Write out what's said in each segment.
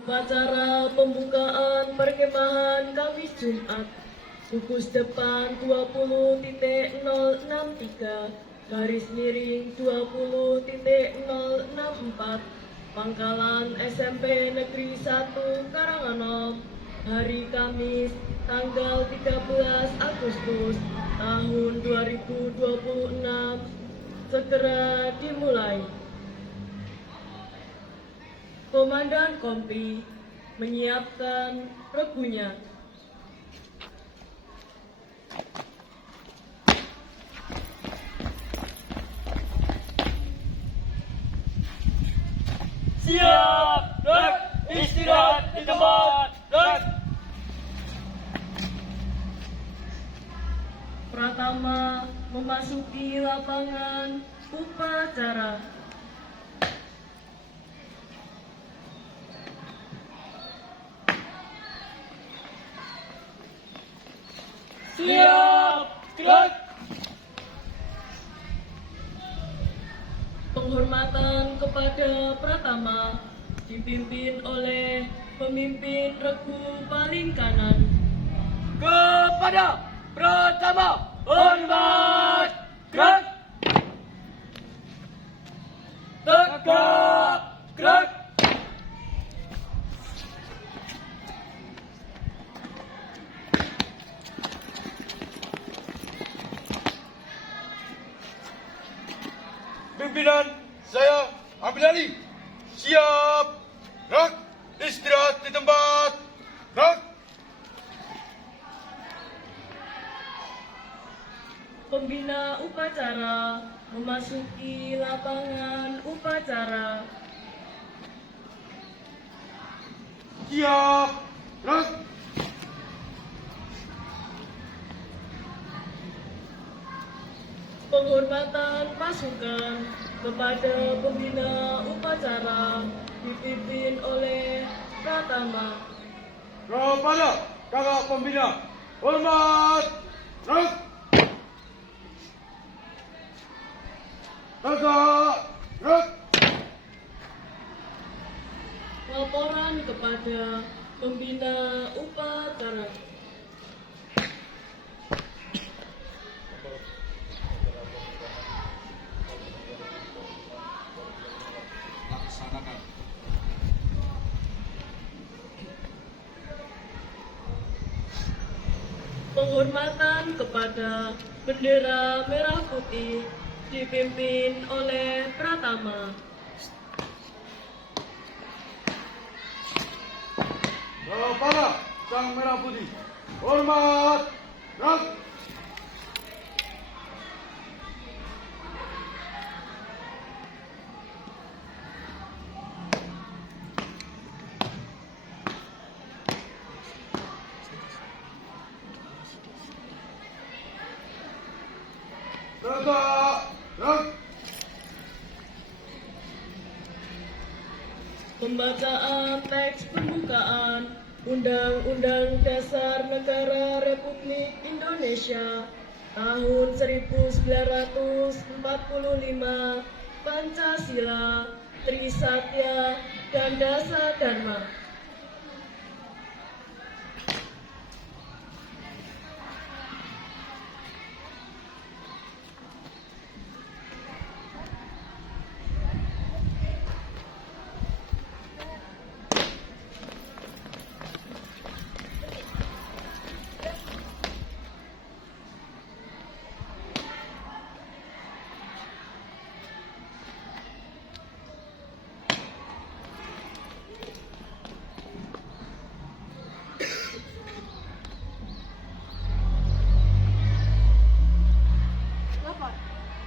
Upacara pembukaan perkemahan Kamis Jumat, gugus depan 20.063, garis miring 20.064, Pangkalan SMP Negeri 1 Karanganom, hari Kamis tanggal 13 Agustus tahun 2026, segera dimulai. Komandan Kompi menyiapkan regunya. Siap, gerak, istirahat di tempat, gerak. Pratama memasuki lapangan upacara. Siap, gerak. Penghormatan kepada Pratama dipimpin oleh pemimpin regu paling kanan. Kepada Pratama, hormat, gerak. Tegak, gerak. Pimpinan, saya ambil alih. Siap, gerak, istirahat di tempat, gerak. Pembina upacara memasuki lapangan upacara. Siap, gerak. Penghormatan pasukan kepada pembina upacara dipimpin oleh Pratama. Kepada kakak pembina, hormat, gerak. Tegak, gerak. Laporan kepada pembina upacara. Laksanakan. Penghormatan kepada bendera merah putih dipimpin oleh Pratama. Kepada sang merah putih, hormat, gerak. Tegak, gerak. Pembacaan teks pembukaan Undang-Undang Dasar Negara Republik Indonesia tahun 1945, Pancasila, Trisatya, dan Dasa Dharma.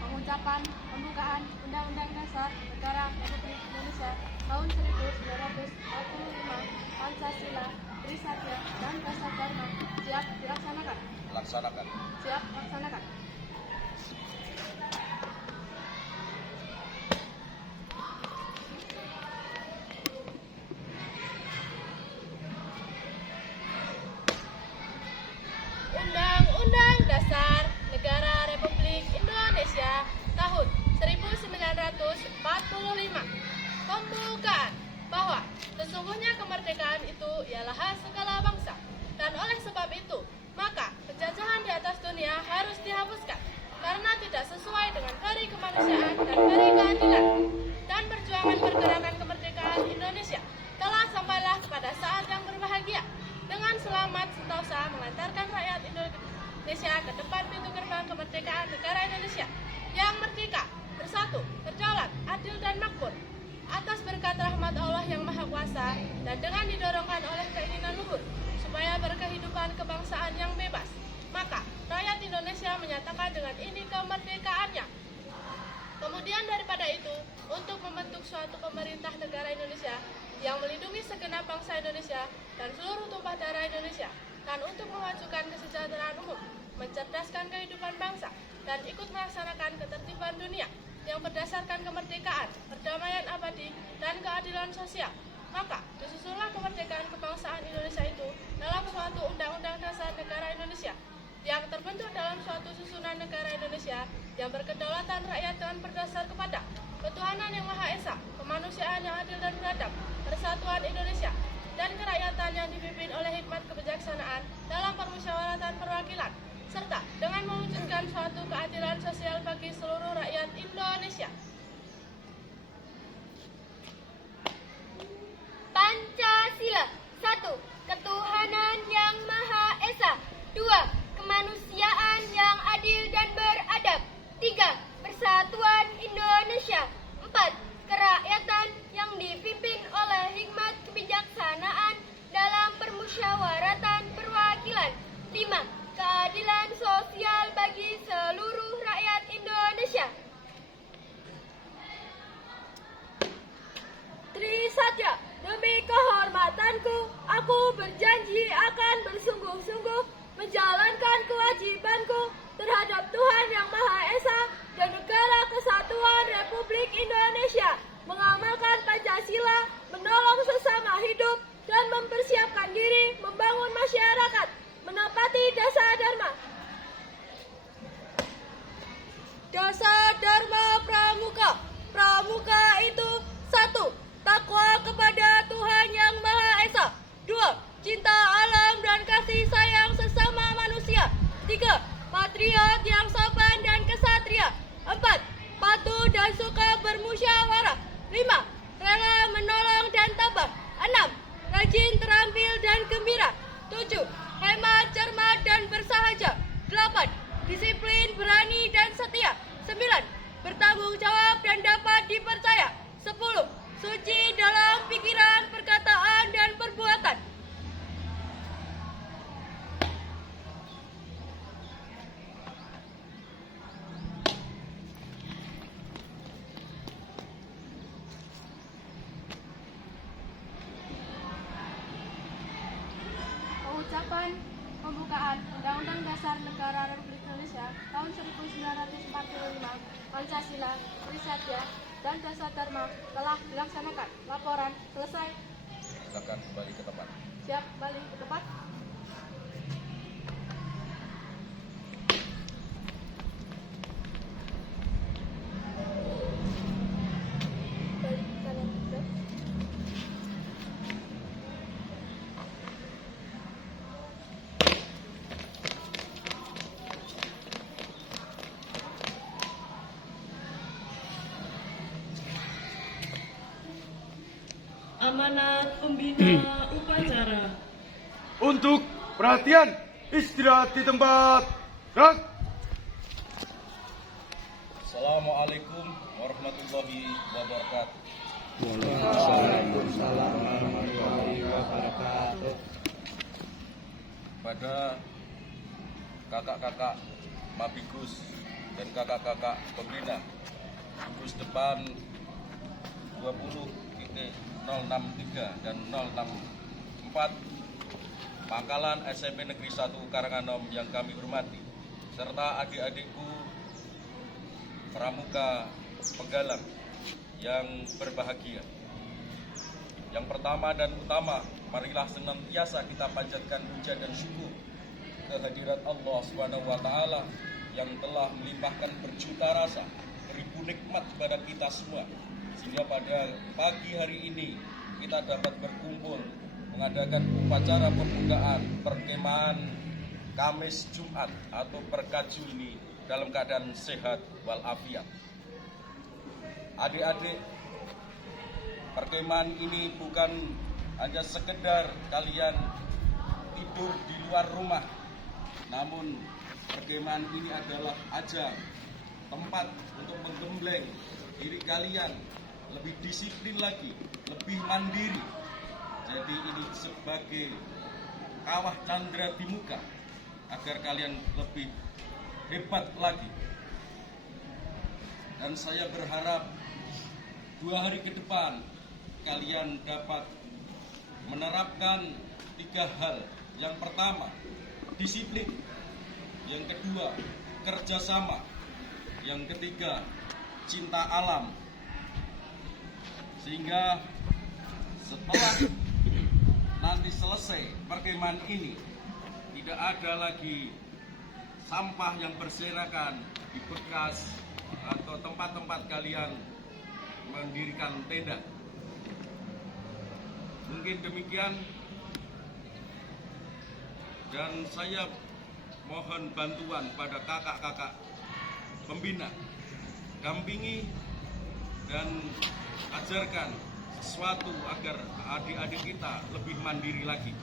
Pengucapan pembukaan Undang-Undang Dasar Negara Republik Indonesia tahun 1945, Pancasila, Trisatya, dan Dasa Dharma siap dilaksanakan. Laksanakan. Siap laksanakan. Undang-Undang Dasar Negara Republik Indonesia tahun 1945. Pembukaan bahwa sesungguhnya kemerdekaan sesuai dengan Hari Kemanusiaan dan Hari Keadilan. Dan perjuangan pergerakan kemerdekaan Indonesia telah sampailah kepada saat yang berbahagia dengan selamat sentosa mengantarkan rakyat Indonesia ke depan pintu gerbang kemerdekaan negara Indonesia yang merdeka, bersatu, berdaulat, adil dan makmur. Atas berkat rahmat Allah yang Maha Kuasa dan dengan didorongkan oleh keinginan luhur supaya berkehidupan kebangsaan yang bebas, maka rakyat Indonesia menyatakan dengan ini kemerdekaannya. Kemudian daripada itu, untuk membentuk suatu pemerintah negara Indonesia yang melindungi segenap bangsa Indonesia dan seluruh tumpah darah Indonesia, dan untuk memajukan kesejahteraan umum, mencerdaskan kehidupan bangsa, dan ikut melaksanakan ketertiban dunia yang berdasarkan kemerdekaan, perdamaian abadi, dan keadilan sosial. Maka disusunlah kemerdekaan kebangsaan Indonesia itu dalam suatu undang-undang dasar negara Indonesia yang terbentuk dalam suatu susunan negara Indonesia yang berkedaulatan rakyat dengan berdasar kepada ketuhanan yang Maha Esa, kemanusiaan yang adil dan beradab, persatuan Indonesia, dan kerakyatan yang dipimpin oleh hikmat kebijaksanaan dalam permusyawaratan perwakilan, serta dengan mewujudkan suatu keadilan sosial bagi seluruh rakyat Indonesia. Pancasila. 1. Ketuhanan yang Maha Esa. 2. Kemanusiaan yang adil dan beradab. 3. Persatuan Indonesia. 4. Kerakyatan yang dipimpin oleh hikmat kebijaksanaan dalam permusyawaratan perwakilan. 5. Keadilan sosial bagi seluruh rakyat Indonesia. Trisatya, demi kehormatanku, aku berjanji akan bersungguh-sungguh menjalankan kewajibanku terhadap Tuhan Yang Maha Esa dan Negara Kesatuan Republik Indonesia, mengamalkan Pancasila, menolong sesama hidup, dan mempersiapkan diri membangun masyarakat, menepati dasar Dharma. Dasar Dharma Pramuka. Pramuka itu 1. Takwa kepada Tuhan Yang Maha Esa. 2. Cinta alam dan kasih sayang sesama manusia. 3. Patriot yang sopan dan kesatria. 4. Patuh dan suka bermusyawarah. 5. Rela menolong dan tabah. 6. Rajin, terampil, dan gembira. 7. Hemat, cermat, dan bersahaja. 8. Disiplin, berani, dan setia. 9. Bertanggung jawab dan dapat dipercaya. 10. Suci dalam pikiran, perkataan, dan perbuatan. Pengucapan pembukaan Undang-Undang Dasar Negara Republik Indonesia tahun 1945, Pancasila, Trisatya, dan Dasar Dharma telah dilaksanakan. Laporan selesai. Silakan kembali ke tempat. Siap, balik ke tempat. Balik kanan, Dok. Amanat pembina upacara. Untuk perhatian, istirahat di tempat. Gerak. Assalamualaikum warahmatullahi wabarakatuh. Pada kakak-kakak Mabigus dan kakak-kakak pembina gugus depan 20.063 dan 064 Pangkalan SMP Negeri 1 Karanganom yang kami hormati, serta adik-adikku pramuka penggalang yang berbahagia. Yang pertama dan utama, marilah senantiasa kita panjatkan puja dan syukur kehadirat Allah Subhanahu wa taala yang telah melimpahkan berjuta rasa, beribu nikmat kepada kita semua, sehingga pada pagi hari ini kita dapat berkumpul mengadakan upacara pembukaan perkemahan Kamis Jumat atau Perkaju ini dalam keadaan sehat walafiat. Adik-adik, perkemahan ini bukan hanya sekedar kalian tidur di luar rumah, namun perkemahan ini adalah ajang, tempat untuk menggembleng diri kalian lebih disiplin lagi, lebih mandiri. Jadi ini sebagai kawah candra di muka agar kalian lebih hebat lagi. Dan saya berharap 2 hari ke depan kalian dapat menerapkan 3 hal. Yang pertama, disiplin. Yang kedua, kerjasama. Yang ketiga, cinta alam. Sehingga setelah nanti selesai perkemahan ini, tidak ada lagi sampah yang berserakan di bekas atau tempat-tempat kalian mendirikan tenda. Mungkin demikian, dan saya mohon bantuan pada kakak-kakak pembina, dampingi dan ajarkan sesuatu agar adik-adik kita lebih mandiri lagi.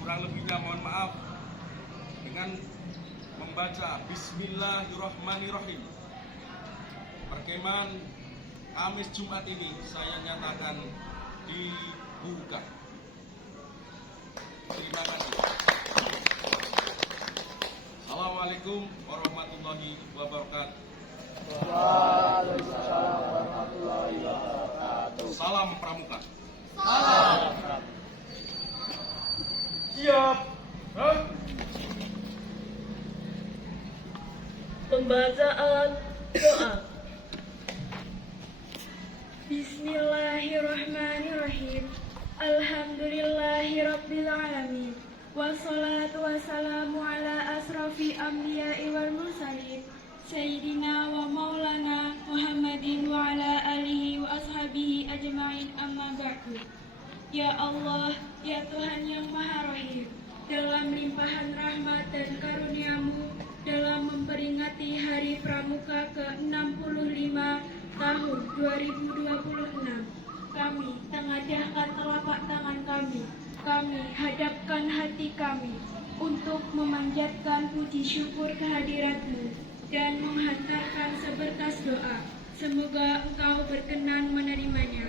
Kurang lebihnya mohon maaf. Dengan membaca Bismillahirrahmanirrahim, perkemahan Kamis Jumat ini saya nyatakan dibuka. Terima kasih. Assalamualaikum warahmatullahi wabarakatuh. Waalaikumsalam warahmatullahi wabarakatuh. Salam Pramuka. Siap. Pembacaan doa. Bismillahirrahmanirrahim. Alhamdulillahirabbil alamin. Wassalatu wassalamu ala asrafi anbiya'i wal mursalin. Sayyidina wa maulana Muhammadin wa ala alihi wa ashabihi ajma'in, amma ba'du. Ya Allah, ya Tuhan yang Maha Rahim, dalam limpahan rahmat dan karunia-Mu, dalam memperingati Hari Pramuka ke-65 tahun 2026, kami tengadahkan telapak tangan kami hadapkan hati kami untuk memanjatkan puji syukur kehadirat-Mu dan menghantarkan seberkas doa. Semoga Engkau berkenan menerimanya.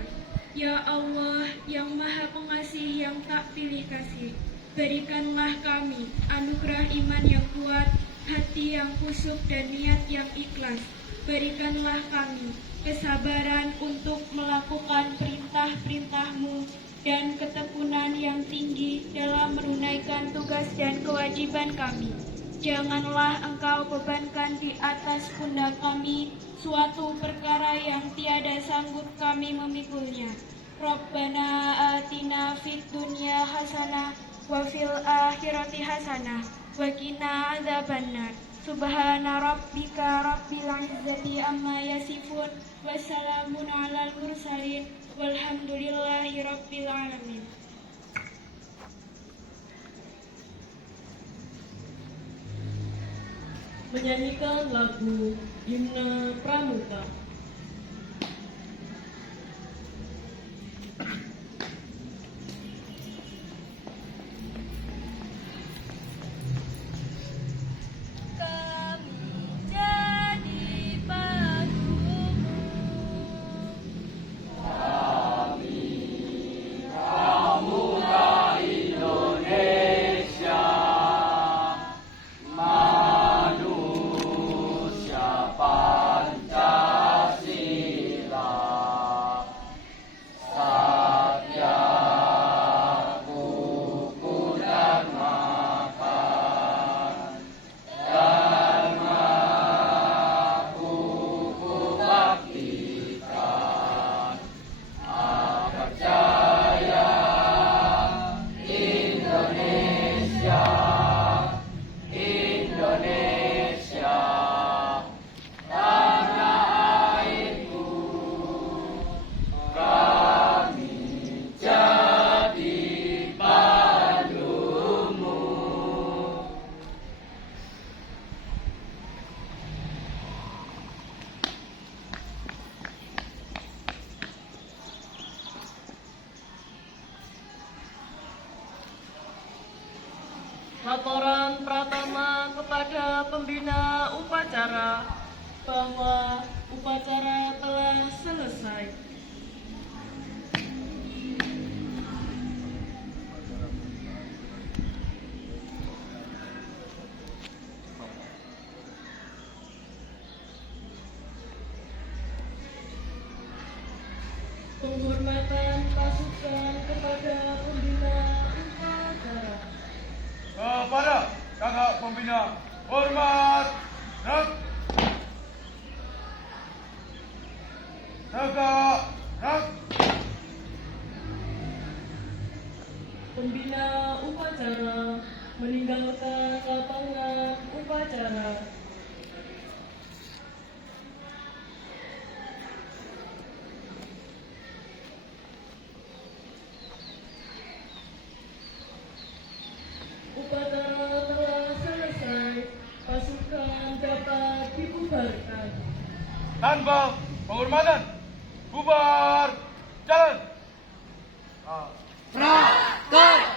Ya Allah, yang Maha Pengasih, yang tak pilih kasih, berikanlah kami anugerah iman yang kuat, hati yang khusyuk dan niat yang ikhlas. Berikanlah kami kesabaran untuk melakukan perintah-perintah-Mu dan ketekunan yang tinggi dalam menunaikan tugas dan kewajiban kami. Janganlah Engkau bebankan di atas pundak kami suatu perkara yang tiada sanggup kami memikulnya. Rabbana atina fid dunya hasanah wa fil akhirati hasanah wa qina adzabannar. Subhana rabbika rabbil izzati amma yasifun wa salamun alal mursalin walhamdulillahi rabbil alamin. Menyanyikan lagu Himne Pramuka. Manusia Pancasila. pembina upacara bahwa upacara telah selesai. Penghormatan pasukan kepada pembina upacara. Kepada kakak pembina, hormat, rak, tegak, rak. Pembina upacara meninggalkan lapangan upacara. Upacara telah selesai, pasukan dapat dibubarkan. Tanpa penghormatan, bubar, jalan. Prakat